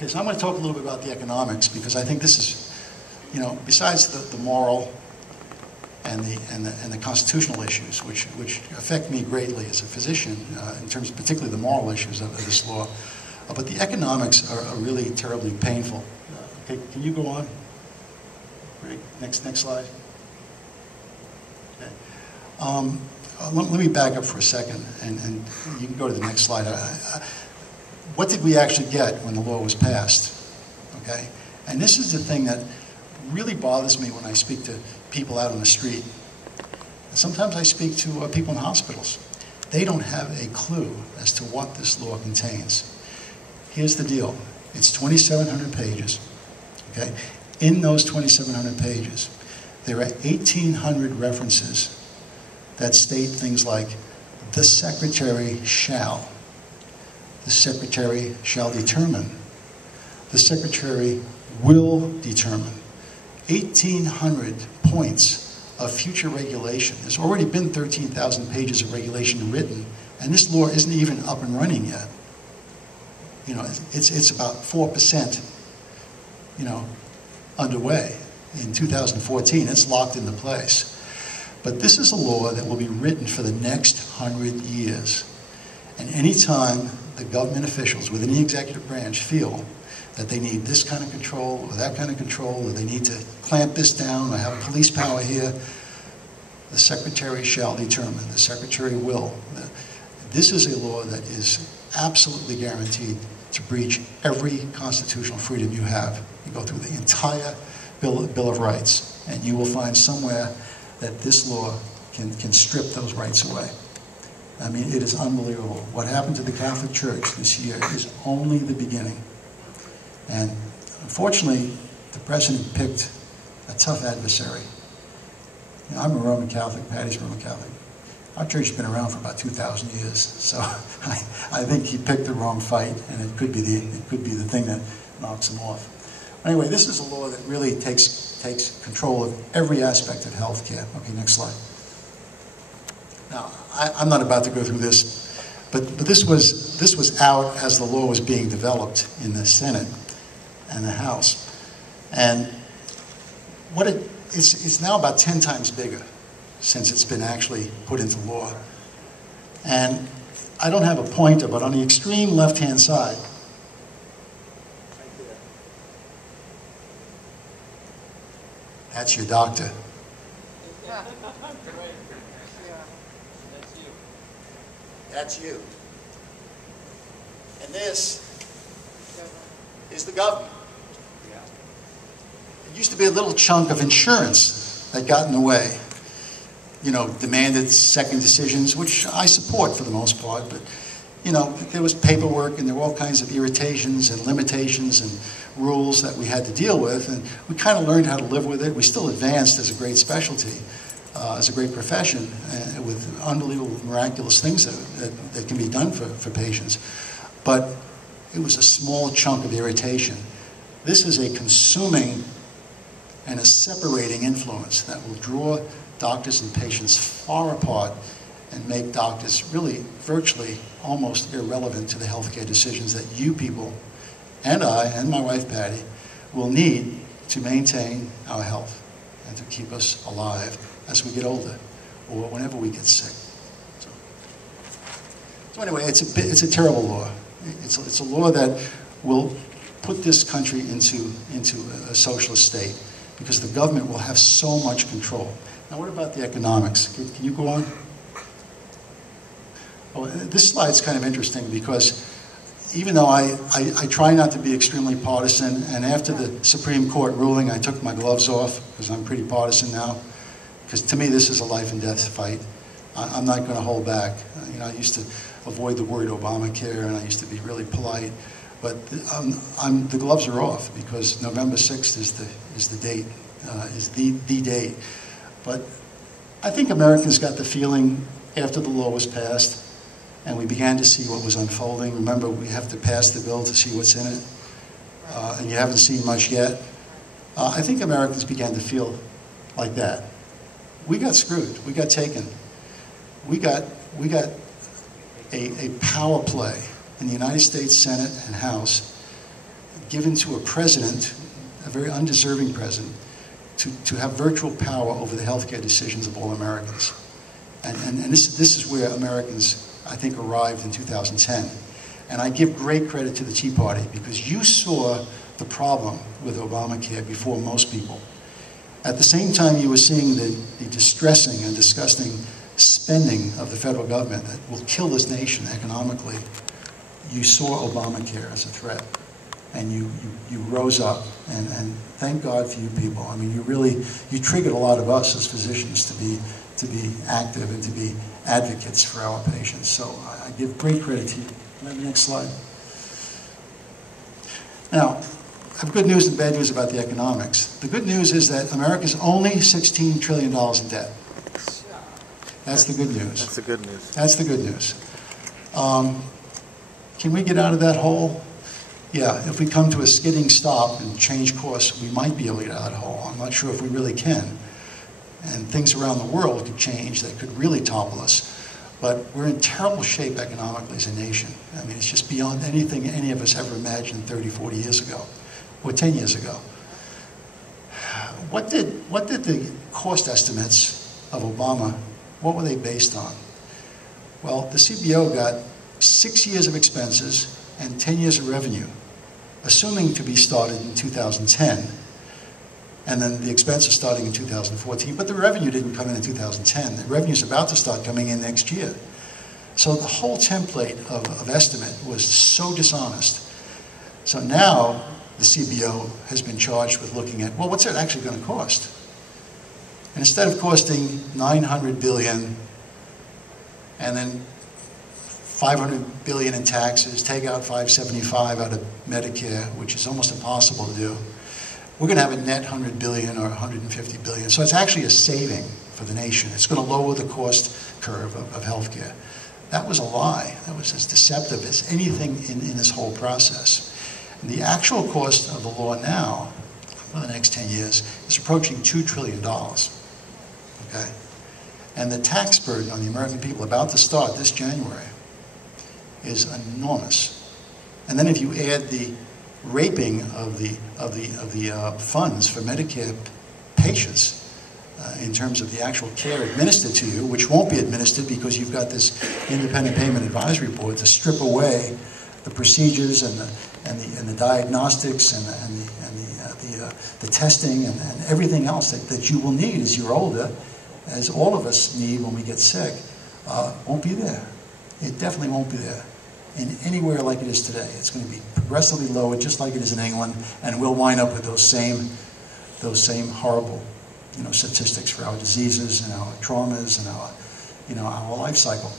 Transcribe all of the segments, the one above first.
Okay, so I'm going to talk a little bit about the economics, because I think this is, you know, besides the moral and the constitutional issues, which affect me greatly as a physician, in terms of particularly the moral issues of this law, but the economics are really terribly painful. Okay, can you go on? Great. Next slide. Okay. Let me back up for a second, and you can go to the next slide. What did we actually get when the law was passed? Okay, and this is the thing that really bothers me when I speak to people out on the street. Sometimes I speak to people in hospitals. They don't have a clue as to what this law contains. Here's the deal. It's 2,700 pages. Okay, in those 2,700 pages, there are 1,800 references that state things like, the secretary shall. The secretary shall determine. The secretary will determine. 1,800 points of future regulation. There's already been 13,000 pages of regulation written, and this law isn't even up and running yet. You know, it's about 4%, you know, underway. In 2014, it's locked into place. But this is a law that will be written for the next 100 years. And any time the government officials within the executive branch feel that they need this kind of control or that kind of control, or they need to clamp this down or have police power here, the secretary shall determine, the secretary will. This is a law that is absolutely guaranteed to breach every constitutional freedom you have. You go through the entire Bill of Rights, and you will find somewhere that this law can strip those rights away. I mean, it is unbelievable. What happened to the Catholic Church this year is only the beginning. And unfortunately, the president picked a tough adversary. You know, I'm a Roman Catholic, Patty's Roman Catholic. Our church has been around for about 2,000 years, so I think he picked the wrong fight, and it could be the thing that knocks him off. Anyway, this is a law that really takes control of every aspect of healthcare. Okay, next slide. Now, I'm not about to go through this, but this was out as the law was being developed in the Senate and the House, and it's now about 10 times bigger since it's been actually put into law. And I don't have a pointer, but on the extreme left-hand side, that's your doctor. That's you. And this is the government. It used to be a little chunk of insurance that got in the way. You know, demanded second decisions, which I support for the most part, but, you know, there was paperwork and there were all kinds of irritations and limitations and rules that we had to deal with, and we kind of learned how to live with it. We still advanced as a great specialty, as a great profession, with unbelievable, miraculous things that can be done for patients. But it was a small chunk of irritation. This is a consuming and a separating influence that will draw doctors and patients far apart and make doctors really virtually almost irrelevant to the healthcare decisions that you people and I and my wife Patty will need to maintain our health and to keep us alive as we get older or whenever we get sick. So anyway, it's a terrible law. It's a law that will put this country into a socialist state because the government will have so much control. Now, what about the economics? Can you go on? Oh, this slide's kind of interesting because even though I try not to be extremely partisan, and after the Supreme Court ruling, I took my gloves off because I'm pretty partisan now, because to me this is a life and death fight. I'm not going to hold back. You know, I used to avoid the word Obamacare, and I used to be really polite, but the gloves are off because November 6th is the date, is the date. But I think Americans got the feeling after the law was passed and we began to see what was unfolding. Remember, we have to pass the bill to see what's in it, and you haven't seen much yet. I think Americans began to feel like that. We got screwed. We got taken. We got a power play in the United States Senate and House given to a president, a very undeserving president, to have virtual power over the healthcare decisions of all Americans. And this is where Americans, I think, arrived in 2010. And I give great credit to the Tea Party, because you saw the problem with Obamacare before most people. At the same time, you were seeing the distressing and disgusting spending of the federal government that will kill this nation economically. You saw Obamacare as a threat, and you rose up, and thank God for you people. I mean, you triggered a lot of us as physicians to be active and to be advocates for our patients. So I give great credit to you. Can I have the next slide? Now, I have good news and bad news about the economics. The good news is that America's only $16 trillion in debt. That's the good news. That's the good news. That's the good news. Can we get out of that hole? Yeah, if we come to a skidding stop and change course, we might be able to get out of that hole. I'm not sure if we really can. And things around the world could change that could really topple us. But we're in terrible shape economically as a nation. I mean, it's just beyond anything any of us ever imagined 30, 40 years ago, or 10 years ago. What did the cost estimates of Obama, what were they based on? Well, the CBO got 6 years of expenses and 10 years of revenue, assuming to be started in 2010. And then the expenses starting in 2014, but the revenue didn't come in 2010. The revenue's about to start coming in next year. So the whole template of estimate was so dishonest. So now the CBO has been charged with looking at, well, what's it actually going to cost? And instead of costing $900 billion and then $500 billion in taxes, take out $575 out of Medicare, which is almost impossible to do, we're going to have a net $100 billion or $150 billion. So it's actually a saving for the nation. It's going to lower the cost curve of healthcare. That was a lie. That was as deceptive as anything in this whole process. And the actual cost of the law now, for the next 10 years, is approaching $2 trillion. Okay? And the tax burden on the American people about to start this January is enormous. And then if you add the raping of the funds for Medicare patients in terms of the actual care administered to you, which won't be administered because you've got this independent payment advisory board to strip away the procedures and the diagnostics and the testing and everything else that you will need as you're older, as all of us need when we get sick, won't be there. It definitely won't be there in anywhere like it is today. It's going to be progressively lower, just like it is in England, and we'll wind up with those same horrible, statistics for our diseases and our traumas and our life cycle.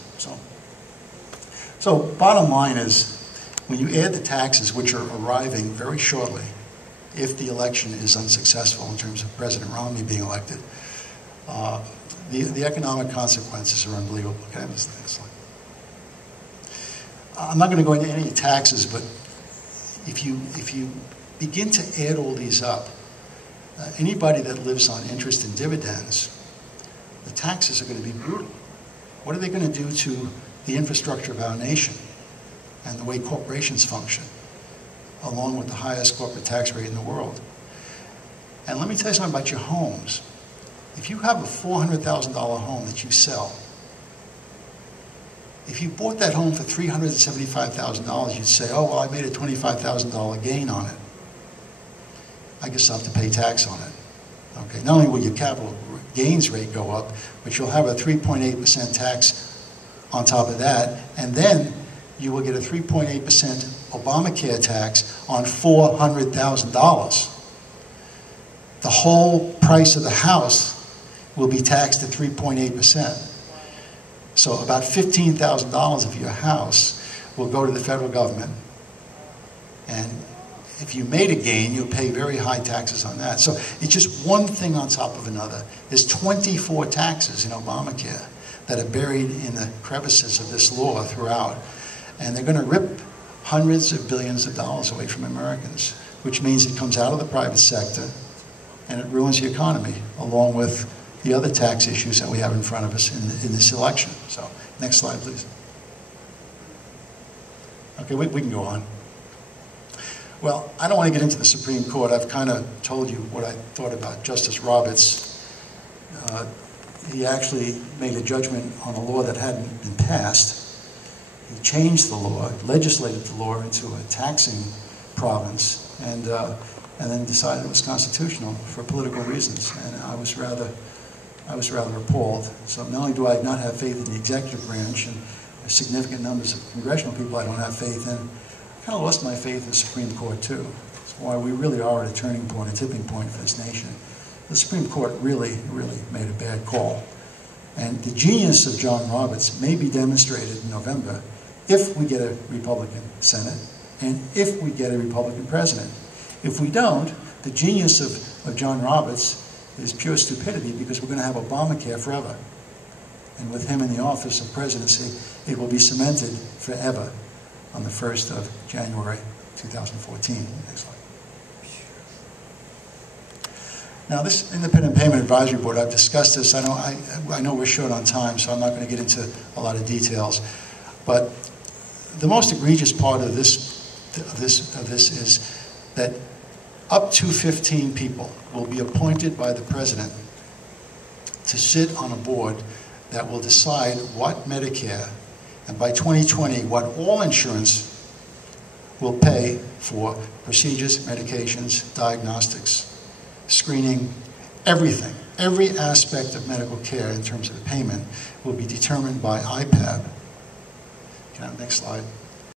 So bottom line is, when you add the taxes, which are arriving very shortly, if the election is unsuccessful in terms of President Romney being elected, the economic consequences are unbelievable. Okay, this is the next slide. I'm not going to go into any taxes, but if you begin to add all these up, anybody that lives on interest and dividends, the taxes are going to be brutal. What are they going to do to the infrastructure of our nation and the way corporations function, along with the highest corporate tax rate in the world? And let me tell you something about your homes. If you have a $400,000 home that you sell, if you bought that home for $375,000, you'd say, oh, well, I made a $25,000 gain on it. I guess I'll have to pay tax on it. Okay, not only will your capital gains rate go up, but you'll have a 3.8% tax on top of that, and then you will get a 3.8% Obamacare tax on $400,000. The whole price of the house will be taxed at 3.8%. So about $15,000 of your house will go to the federal government. And if you made a gain, you'll pay very high taxes on that. So it's just one thing on top of another. There's 24 taxes in Obamacare that are buried in the crevices of this law throughout. And they're going to rip hundreds of billions of dollars away from Americans, which means it comes out of the private sector and it ruins the economy, along with the other tax issues that we have in front of us in this election. So, next slide, please. Okay, we can go on. Well, I don't want to get into the Supreme Court. I've kind of told you what I thought about Justice Roberts. He actually made a judgment on a law that hadn't been passed. He changed the law, legislated the law into a taxing province, and then decided it was constitutional for political reasons. And I was rather appalled. So not only do I not have faith in the executive branch and significant numbers of congressional people I don't have faith in, I kind of lost my faith in the Supreme Court too. That's why we really are at a turning point, a tipping point for this nation. The Supreme Court really made a bad call. And the genius of John Roberts may be demonstrated in November if we get a Republican Senate and if we get a Republican president. If we don't, the genius of John Roberts is pure stupidity, because we're going to have Obamacare forever. And with him in the office of presidency, it will be cemented forever on the 1st of January 2014. Next slide. Now, this Independent Payment Advisory Board, I've discussed this. I know we're short on time, so I'm not going to get into a lot of details. But the most egregious part of this is that up to 15 people will be appointed by the president to sit on a board that will decide what Medicare, and by 2020, what all insurance will pay for procedures, medications, diagnostics, screening, everything. Every aspect of medical care in terms of the payment will be determined by IPAB. Can I have the next slide?